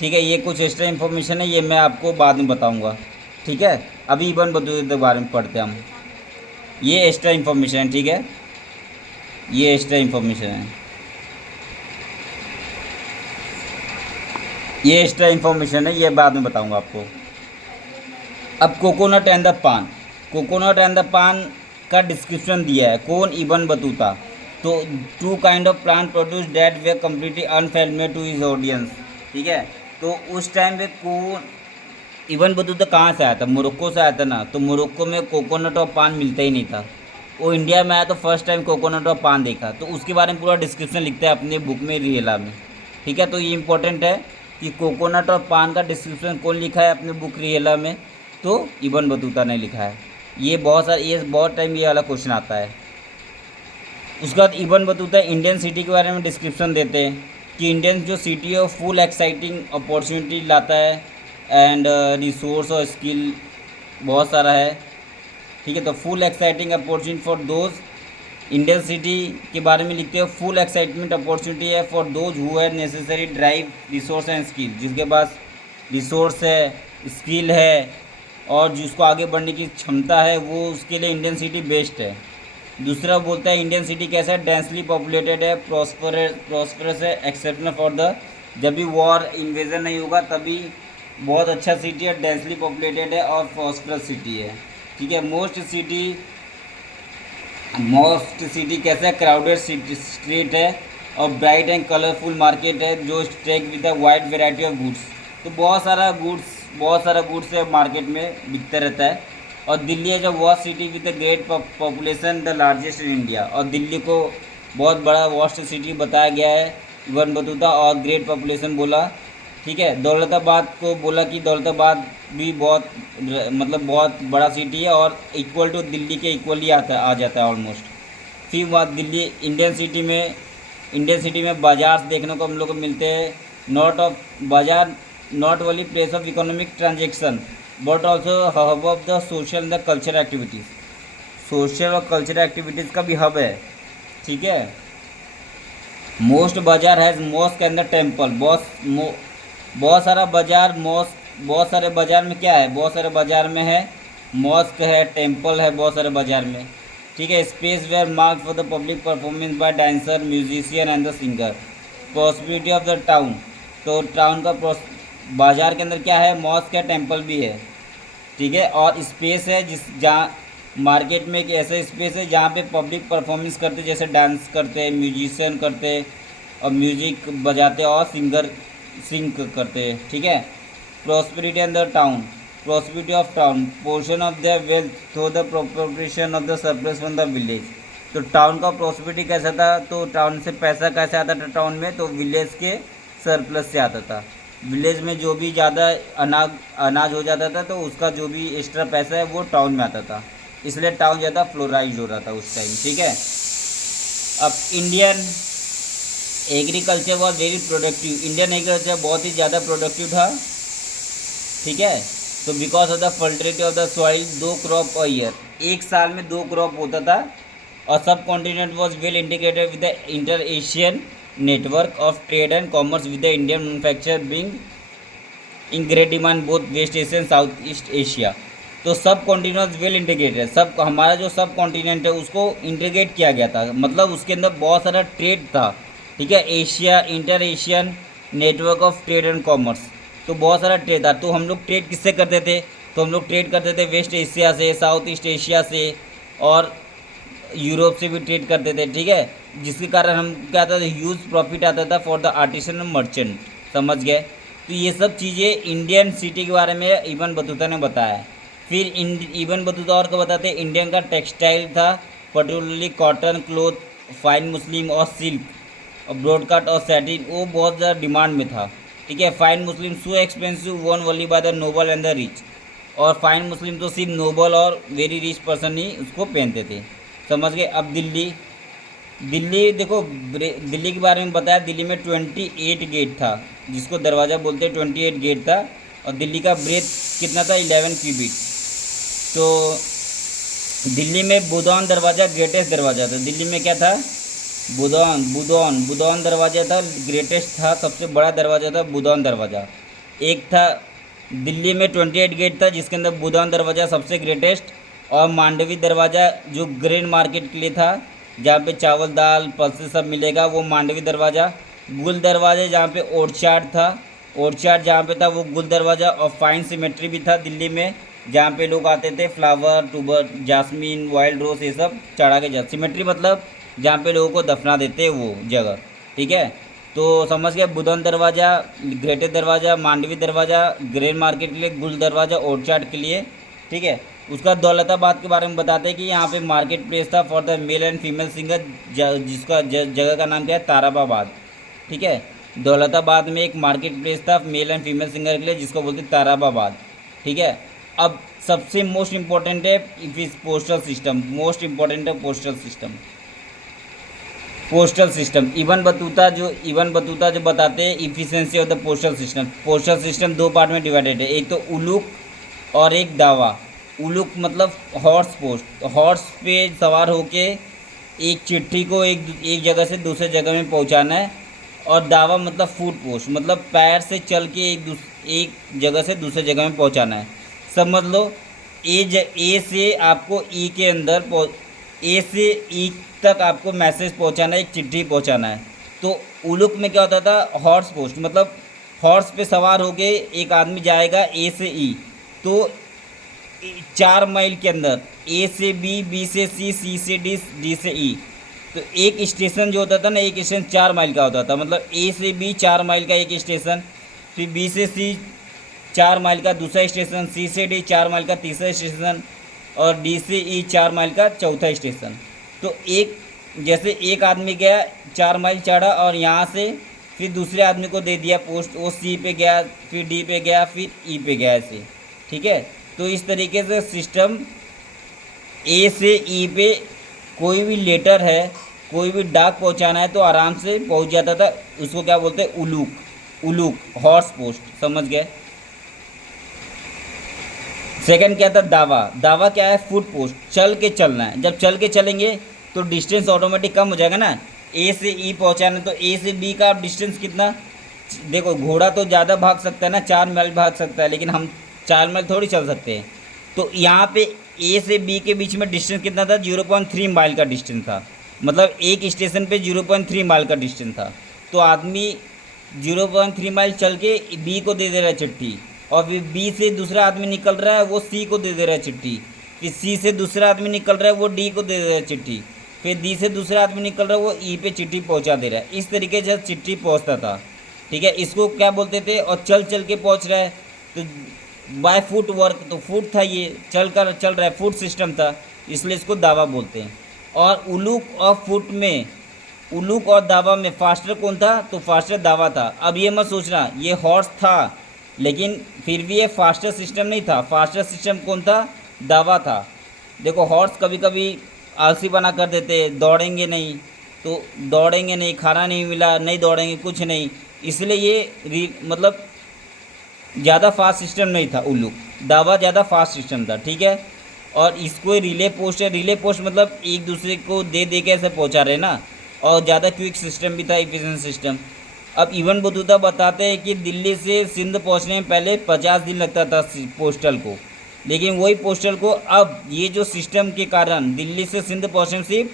ठीक है, ये कुछ एक्स्ट्रा इन्फॉर्मेशन है, ये मैं आपको बाद में बताऊंगा। ठीक है, अभी इब्न बतूता के बारे में पढ़ते हैं हम। ये एक्स्ट्रा इन्फॉर्मेशन है। ठीक है, ये एक्स्ट्रा इन्फॉर्मेशन है, ये एक्स्ट्रा इन्फॉर्मेशन है, ये बाद में बताऊंगा आपको। अब coconut and the paan, coconut and the paan का डिस्क्रिप्शन दिया है। कौन? Ibn Battuta. तो 2 kind of plant produce that were completely unfamiliar to his audience. ठीक है, तो उस टाइम पे कौन, इब्न बतूता कहाँ से आया था? मोरक्को से आया था ना, तो मोरक्को में कोकोनट और पान मिलता ही नहीं था। वो इंडिया में आया तो फर्स्ट टाइम कोकोनट और पान देखा, तो उसके बारे में पूरा डिस्क्रिप्शन लिखते हैं अपने बुक में, रियला में। ठीक है, तो ये इंपॉर्टेंट है कि कोकोनट और पान का डिस्क्रिप्शन कौन लिखा है अपने बुक रियला में? तो इब्न बतूता ने लिखा है। ये बहुत टाइम ये वाला क्वेश्चन आता है। उसके बाद इब्न बतूता इंडियन सिटी के बारे में डिस्क्रिप्शन देते हैं कि इंडियन जो सिटी है फुल एक्साइटिंग अपॉर्चुनिटी लाता है, एंड रिसोर्स और स्किल बहुत सारा है। ठीक है, तो full exciting opportunity for those, Indian city के बारे में लिखते हैं फुल एक्साइटमेंट अपॉर्चुनिटी है for those who have necessary drive resource and skill, जिसके पास रिसोर्स है, स्किल है और जिसको आगे बढ़ने की क्षमता है, वो उसके लिए इंडियन सिटी बेस्ट है। दूसरा बोलता है इंडियन सिटी कैसा है? डेंसली पॉपुलेटेड है, प्रॉस्परस है, एक्सेप्शनल फॉर द, जब भी वॉर इन्वेजन नहीं होगा तभी बहुत अच्छा सिटी है, डेंसली पॉपुलेटेड है और प्रॉस्परस सिटी है। ठीक है, मोस्ट सिटी कैसा है? क्राउडेड स्ट्रीट है और ब्राइट एंड कलरफुल मार्केट है जो stacked with a wide variety of goods. तो बहुत सारा गुड्स है मार्केट में बिकता रहता है। और दिल्ली है जो vast city with the great population, the largest in India, और दिल्ली को बहुत बड़ा वॉस्ट सिटी बताया गया है इब्न बतूता, और ग्रेट पॉपुलेशन बोला। ठीक है, दौलताबाद को बोला कि दौलताबाद भी बहुत बड़ा सिटी है और इक्वल टू दिल्ली के इक्वली आ जाता है ऑलमोस्ट। फिर बात दिल्ली, इंडियन सिटी में बाजार देखने को हम लोग को मिलते हैं। Not only place of economic transaction but also hub of the social and the culture activities, social और कल्चरल एक्टिविटीज़ का भी हब है। ठीक है, मोस्ट बाजार has mosque and the temple, बहुत सारे बाजार में क्या है? बहुत सारे बाजार में है मॉस्क है, टेम्पल है बहुत सारे बाजार में। ठीक है, space where mark for the public performance by dancer, musician and the singer. Prosperity of the town, तो टाउन का बाजार के अंदर क्या है? मॉस्क है, टेम्पल भी है। ठीक है, और स्पेस है जहाँ मार्केट में एक ऐसा स्पेस है जहाँ पे पब्लिक परफॉर्मेंस करते, जैसे डांस करते, म्यूजिशियन करते और म्यूजिक बजाते और सिंगर सिंग करते। ठीक है, prosperity in the town, prosperity of town, portion of the wealth through the proportion of the surplus from the village. तो टाउन का प्रॉस्पेरिटी कैसा था? तो टाउन से पैसा कैसे आता था टाउन में? तो विलेज के सरप्लस से आता था। विलेज में जो भी ज़्यादा अनाज हो जाता था तो उसका जो भी एक्स्ट्रा पैसा है वो टाउन में आता था। इसलिए टाउन ज़्यादा फ्लोराइज हो रहा था उस टाइम, ठीक है। अब Indian agriculture was very productive, Indian agriculture बहुत ही ज़्यादा प्रोडक्टिव था, ठीक है। तो because of the fertility of the soil 2 crop a year, एक साल में 2 क्रॉप होता था। और subcontinent was well integrated with the inter Asian network of trade and commerce with the Indian manufacture being in great demand both West Asia and South East Asia. तो सब कॉन्टिनेंट वेल इंटीग्रेटेड, सब हमारा जो सब कॉन्टिनेंट है उसको इंटीग्रेट किया गया था, मतलब उसके अंदर बहुत सारा ट्रेड था, ठीक है। Asia inter Asian network of trade and commerce, तो बहुत सारा ट्रेड था। तो हम लोग ट्रेड किससे करते थे, तो हम लोग ट्रेड करते थे वेस्ट एशिया से, साउथ ईस्ट एशिया से और यूरोप से भी ट्रेड करते थे, ठीक है। जिसके कारण हम क्या आता था, ह्यूज प्रॉफिट आता था फॉर द आर्टिसन मर्चेंट, समझ गए। तो ये सब चीज़ें इंडियन सिटी के बारे में इब्न बतूता ने बताया। फिर इब्न बतूता और क्या बताते हैं, इंडियन का टेक्सटाइल था, पर्टिकुलरली कॉटन क्लोथ, फाइन मुस्लिम और सिल्क और ब्रॉडकास्ट और सैटिन, वो बहुत ज़्यादा डिमांड में था, ठीक है। Fine Muslim so expensive one only by the noble and the rich, और फाइन मुस्लिम तो सिर्फ नोबल और वेरी रिच पर्सन ही उसको पहनते थे, समझ गए। अब दिल्ली देखो, दिल्ली के बारे में बताया, दिल्ली में 28 गेट था, जिसको दरवाज़ा बोलते हैं, 28 गेट था। और दिल्ली का ब्रेथ कितना था, 11 क्यूबिक। तो दिल्ली में बुदौन दरवाज़ा ग्रेटेस्ट दरवाज़ा था। दिल्ली में क्या था, बुदौन दरवाज़ा था, ग्रेटेस्ट था, सबसे बड़ा दरवाज़ा था बुदौन दरवाज़ा। एक था दिल्ली में 28 गेट था, जिसके अंदर बुदौन दरवाज़ा सबसे ग्रेटेस्ट, और मांडवी दरवाज़ा जो ग्रेन मार्केट के लिए था, जहाँ पे चावल दाल पल्सेस सब मिलेगा, वो मांडवी दरवाज़ा। गुल दरवाज़ा जहाँ पे ओरछाड़ था, ओरछाड़ जहाँ पे था वो गुल दरवाज़ा। और फाइन सिमेट्री भी था दिल्ली में, जहाँ पे लोग आते थे फ्लावर टूबर जासमीन वाइल्ड रोज ये सब चढ़ा के जा, सिमेट्री मतलब जहाँ पे लोगों को दफना देते वो जगह, ठीक है। तो समझ गए, बुदौन दरवाज़ा ग्रेटेस्ट दरवाज़ा, मांडवी दरवाज़ा ग्रेन मार्केट के लिए, गुल दरवाज़ा ओरछाड़ के लिए, ठीक है। उसका दौलताबाद के बारे में बताते हैं कि यहाँ पे मार्केट प्लेस था for the male and female singer, जिसका जगह का नाम क्या है, ताराबाद, ठीक है। दौलताबाद में एक मार्केट प्लेस था मेल एंड फीमेल सिंगर के लिए, जिसको बोलते ताराबाद, ठीक है। अब सबसे मोस्ट इम्पॉर्टेंट है पोस्टल सिस्टम, मोस्ट इम्पॉर्टेंट है पोस्टल सिस्टम। इब्न बतूता जो बताते हैं efficiency of the postal system 2 part में डिवाइडेड है, एक तो उलूक और एक दावा। उलूक मतलब हॉर्स पोस्ट, हॉर्स पे सवार होके एक चिट्ठी को एक जगह से दूसरे जगह में पहुंचाना है। और दावा मतलब फूट पोस्ट, मतलब पैर से चल के एक जगह से दूसरे जगह में पहुंचाना है। समझ लो ए से आपको ई के अंदर ए से ई तक आपको मैसेज पहुंचाना है, एक चिट्ठी पहुंचाना है। तो उलूक में क्या होता था, हॉर्स पोस्ट मतलब हॉर्स पे सवार होके एक आदमी जाएगा ए से ई, तो 4 माइल के अंदर ए से बी, बी से सी से डी, डी से ई। तो एक स्टेशन जो होता था ना, एक स्टेशन 4 माइल का होता था, मतलब ए से बी 4 माइल का एक स्टेशन, फिर बी से सी 4 माइल का दूसरा स्टेशन, सी से डी 4 माइल का तीसरा स्टेशन, और डी से ई 4 माइल का चौथा स्टेशन। तो जैसे एक आदमी गया 4 माइल चढ़ा और यहाँ से फिर दूसरे आदमी को दे दिया पोस्ट, वो सी पे गया, फिर डी पे गया, फिर ई पे गया, ऐसे, ठीक है। तो इस तरीके से सिस्टम ए से ई पे कोई भी लेटर है, कोई भी डाक पहुंचाना है तो आराम से पहुंच जाता था। उसको क्या बोलते हैं, उलूक हॉर्स पोस्ट, समझ गए। सेकंड क्या था, दावा क्या है, फुट पोस्ट, चल के चलना है। जब चल के चलेंगे तो डिस्टेंस ऑटोमेटिक कम हो जाएगा ना, ए से ई पहुंचाना, तो ए से बी का डिस्टेंस कितना, देखो घोड़ा तो ज़्यादा भाग सकता है ना, 4 माइल भाग सकता है, लेकिन हम 4 माइल थोड़ी चल सकते हैं। तो यहाँ पे ए से बी के बीच में डिस्टेंस कितना था, 0.3 माइल का डिस्टेंस था, मतलब एक स्टेशन पे 0.3 माइल का डिस्टेंस था। तो आदमी 0.3 माइल चल के बी को दे दे रहा है चिट्ठी, और फिर बी से दूसरा आदमी निकल रहा है वो सी को दे दे रहा है चिट्ठी, फिर सी से दूसरा आदमी निकल रहा है वो डी को दे दे रहा है चिट्ठी, फिर डी से दूसरा आदमी निकल रहा है वो ई पे चिट्ठी पहुंचा दे रहा है। इस तरीके से चिट्ठी पहुंचता था, ठीक है। इसको क्या बोलते थे, और चल के पहुंच रहा है तो बाय फुट वर्क, तो फुट था, ये चल रहा है, फुट सिस्टम था, इसलिए इसको दावा बोलते हैं। और उलूक और फुट में, उलूक और दावा में फास्टर कौन था, तो फास्टर दावा था। अब ये मत सोचना ये हॉर्स था, लेकिन फिर भी ये फास्टर सिस्टम नहीं था, फास्टर सिस्टम कौन था, दावा था। देखो हॉर्स कभी कभी आलसी बना कर देते, दौड़ेंगे नहीं, तो दौड़ेंगे नहीं, खाना नहीं मिला, नहीं दौड़ेंगे, कुछ नहीं। इसलिए ये मतलब ज़्यादा फास्ट सिस्टम नहीं था उल्लू, दावा ज़्यादा फास्ट सिस्टम था, ठीक है। और इसको रिले पोस्ट है, रिले पोस्ट मतलब एक दूसरे को दे दे के ऐसे पहुँचा रहे ना, और ज़्यादा क्विक सिस्टम भी था, इफिशिएंट सिस्टम। अब इवन बतूता बताते हैं कि दिल्ली से सिंध पहुंचने में पहले 50 दिन लगता था पोस्टल को, लेकिन वही पोस्टल को अब ये जो सिस्टम के कारण दिल्ली से सिंध पहुंचने में सिर्फ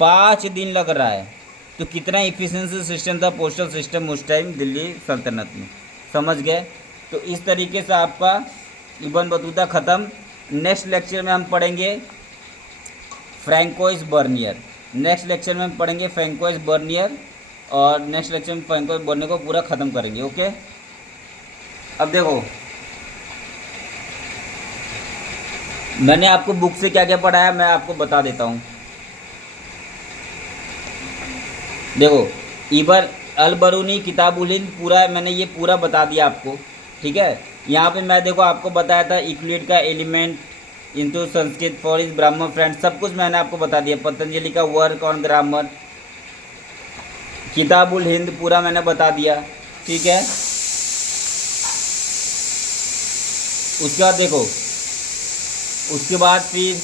5 दिन लग रहा है। तो कितना इफिशिएंसी सिस्टम था पोस्टल सिस्टम उस टाइम दिल्ली सल्तनत में, समझ गए। तो इस तरीके से आपका इबन बतूता ख़त्म। नेक्स्ट लेक्चर में हम पढ़ेंगे फ्रैंकोइस बर्नियर, नेक्स्ट लेक्चर में हम पढ़ेंगे फ्रैंकोइस बर्नियर, और नेक्स्ट लेक्चर में फ्रैंकोइस बर्नियर को पूरा ख़त्म करेंगे। ओके, अब देखो मैंने आपको बुक से क्या क्या पढ़ाया मैं आपको बता देता हूँ। देखो इबर अल बरूनी किताबुल हिंद पूरा मैंने ये पूरा बता दिया आपको, ठीक है। यहाँ पे मैं देखो आपको बताया था यूक्लिड का element into Sanskrit for is ब्राह्मण फ्रेंड, सब कुछ मैंने आपको बता दिया। पतंजलि का वर्क ऑन ग्रामर, किताबुल हिंद पूरा मैंने बता दिया, ठीक है। उसके बाद देखो, उसके बाद फिर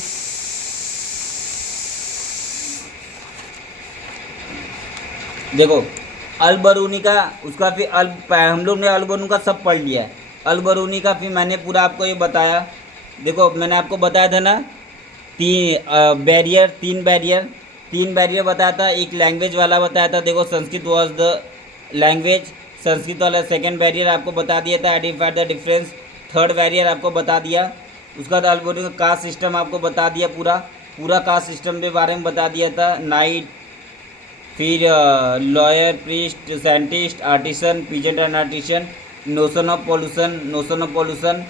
देखो अल बरूनी का, उसका फिर हम लोग ने अल बरूनी का सब पढ़ लिया है। अल बरूनी का फिर मैंने पूरा आपको ये बताया। देखो मैंने आपको बताया था ना तीन बैरियर बताया था। एक लैंग्वेज वाला बताया था, देखो Sanskrit was the language, Sanskrit वाला सेकेंड बैरियर आपको बता दिया था, identify the difference. Third barrier आपको बता दिया। उसके बाद अल बरूनी का कास्ट सिस्टम आपको बता दिया, पूरा कास्ट सिस्टम के बारे में बता दिया था। नाइट, फिर lawyer, priest, scientist, artisan, peasant and artisan, notion of pollution,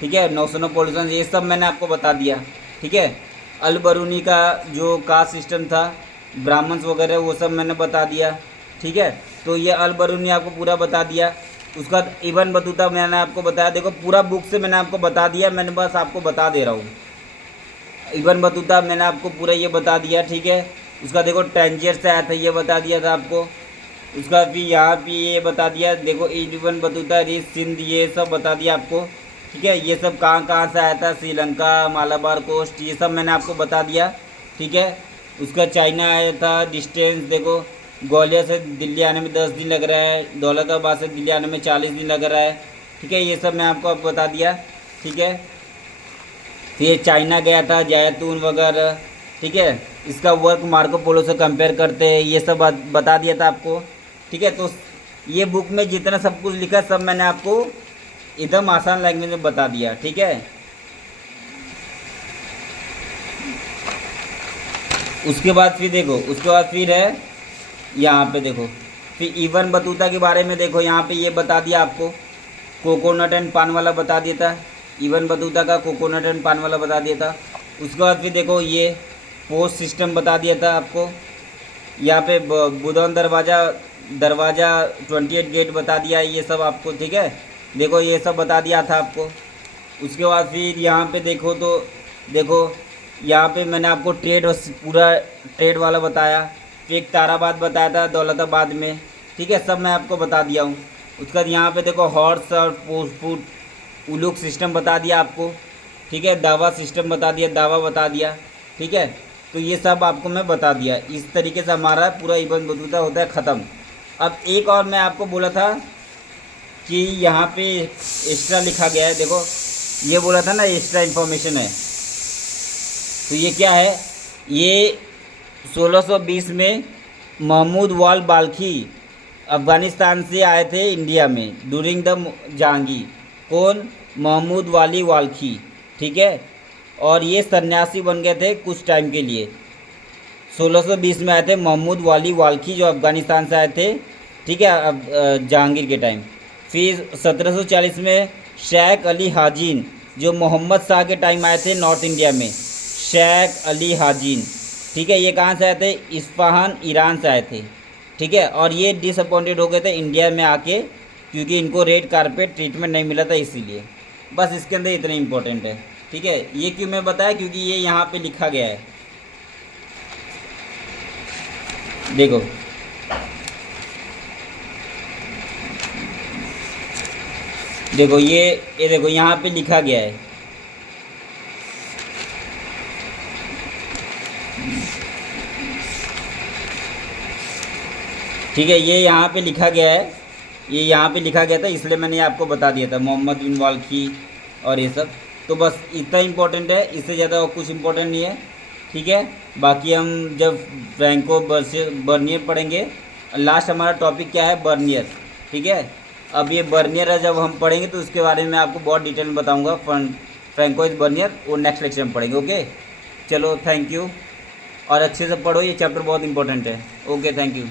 ठीक है, नोशन ऑफ पोल्यूशन, ये सब मैंने आपको बता दिया, ठीक है। अल बरूनी का जो कास्ट सिस्टम था, ब्राह्मण्स वगैरह, वो सब मैंने बता दिया, ठीक है। तो ये अल बरूनी आपको पूरा बता दिया। उसका बाद इबन बतूता मैंने आपको बताया। देखो पूरा बुक से मैंने आपको बता दिया, मैंने बस आपको बता दे रहा हूँ। इबन बतूता मैंने आपको पूरा ये बता दिया, ठीक है। उसका देखो टैंजियर से आया था, ये बता दिया था आपको। उसका फिर यहाँ पे ये बता दिया, देखो इबन बतूता रिस सिंध, ये सब बता दिया आपको, ठीक है। ये सब कहाँ से आया था, श्रीलंका, मालाबार कोस्ट, ये सब मैंने आपको बता दिया, ठीक है। उसका चाइना आया था, डिस्टेंस देखो ग्वालियर से दिल्ली आने में 10 दिन लग रहा है, दौलताबाद से दिल्ली आने में 40 दिन लग रहा है, ठीक है। ये सब मैं आपको बता दिया, ठीक है। फिर चाइना गया था, जैतून वगैरह, ठीक है। इसका वर्क मार्को पोलो से कंपेयर करते हैं, ये सब बता दिया था आपको, ठीक है। तो ये बुक में जितना सब कुछ लिखा है सब मैंने आपको एकदम आसान लैंग्वेज में बता दिया, ठीक है। उसके बाद फिर देखो, उसके बाद फिर है यहाँ पे देखो, फिर इबन बतूता के बारे में देखो, यहाँ पे ये बता दिया आपको, कोकोनट एंड पान वाला बता दिया था। इबन बतूता का कोकोनट एंड पान वाला बता दिया था। उसके बाद फिर देखो ये पोस्ट सिस्टम बता दिया था आपको। यहाँ पे बुधौन दरवाज़ा 28 गेट बता दिया, ये सब आपको, ठीक है। देखो ये सब बता दिया था आपको। उसके बाद फिर यहाँ पे देखो, तो देखो यहाँ पे मैंने आपको पूरा ट्रेड वाला बताया। फिर एक ताराबाद बताया था दौलताबाद में, ठीक है, सब मैं आपको बता दिया हूँ। उसके बाद यहाँ पे देखो हॉर्स और फूट उलूक सिस्टम बता दिया आपको, ठीक है। दावा सिस्टम बता दिया, दावा बता दिया, ठीक है। तो ये सब आपको मैं बता दिया। इस तरीके से हमारा पूरा इबन बतूता होता है ख़त्म। अब एक और मैं आपको बोला था कि यहाँ पे एक्स्ट्रा लिखा गया है, देखो ये बोला था ना एक्स्ट्रा इन्फॉर्मेशन है, तो ये क्या है, ये 1620 में महमूद वाल बाल्खी अफ़गानिस्तान से आए थे इंडिया में ड्यूरिंग द जहांगीर। कौन? महमूद वाली वाल्खी, ठीक है। और ये सन्यासी बन गए थे कुछ टाइम के लिए। 1620 में आए थे महमूद वाली वाल्खी, जो अफ़गानिस्तान से आए थे, ठीक है, अब जहांगीर के टाइम। फिर 1740 में शेख अली हाजिन, जो मोहम्मद शाह के टाइम आए थे नॉर्थ इंडिया में, शेख अली हाजिन, ठीक है। ये कहाँ से आए थे? इस्फहान, ईरान से आए थे, ठीक है। और ये डिसअपॉइंटेड हो गए थे इंडिया में आके, क्योंकि इनको रेड कारपेट ट्रीटमेंट नहीं मिला था, इसीलिए। बस इसके अंदर इतना इंपॉर्टेंट है। ठीक है, ये क्यों मैं बताया, क्योंकि ये यहाँ पे लिखा गया है। देखो देखो ये देखो यहाँ पे लिखा गया है। ठीक है, ये यहाँ पे लिखा गया है, ये यहाँ पे लिखा गया था, इसलिए मैंने आपको बता दिया था मोहम्मद बिन वाल्की और ये सब। तो बस इतना इम्पोर्टेंट है, इससे ज़्यादा और कुछ इम्पोर्टेंट नहीं है। ठीक है, बाकी हम जब फ्रैंको बर्नियर पढ़ेंगे, लास्ट हमारा टॉपिक क्या है, बर्नियर। ठीक है, अब ये बर्नियर जब हम पढ़ेंगे तो उसके बारे में आपको बहुत डिटेल में बताऊँगा। फ्रैंकोइज बर्नियर वो नेक्स्ट लेक्चर में पढ़ेंगे। ओके, चलो थैंक यू, और अच्छे से पढ़ो, ये चैप्टर बहुत इंपॉर्टेंट है। Okay, thank you.